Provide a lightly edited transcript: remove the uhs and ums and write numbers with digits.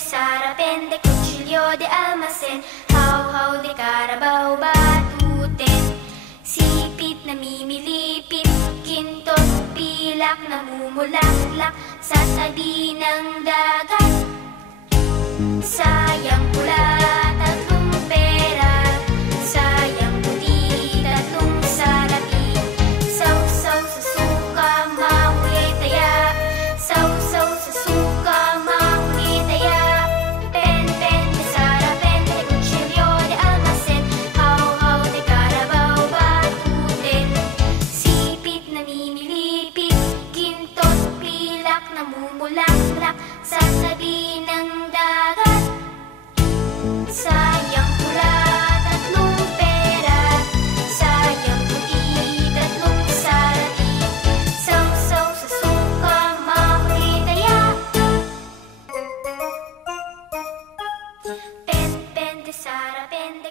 sarapente, cuchillo de almacén, hau-hau de karabaw, batuten, sipit na mimilipit, kintot, pilak, namumulaklak sa tabi ng dagat. Sayang pula, tatlong pera, sayang puti, tatlong salapi, saw-saw sa suka, mahuli taya, saw-saw sa suka, mahuli taya. Pen-pen de sarapente, cuchillo de almacén, hau-hau de karabaw, batuten, sipit na mimilipit, kintot, pilak, namumulaklak sa tabi ng dagat. Sayang pula, tatlong pera, sayang puti, tatlong salapi, saw-saw sa suka, mahuli taya. Pen-pen de sarapente.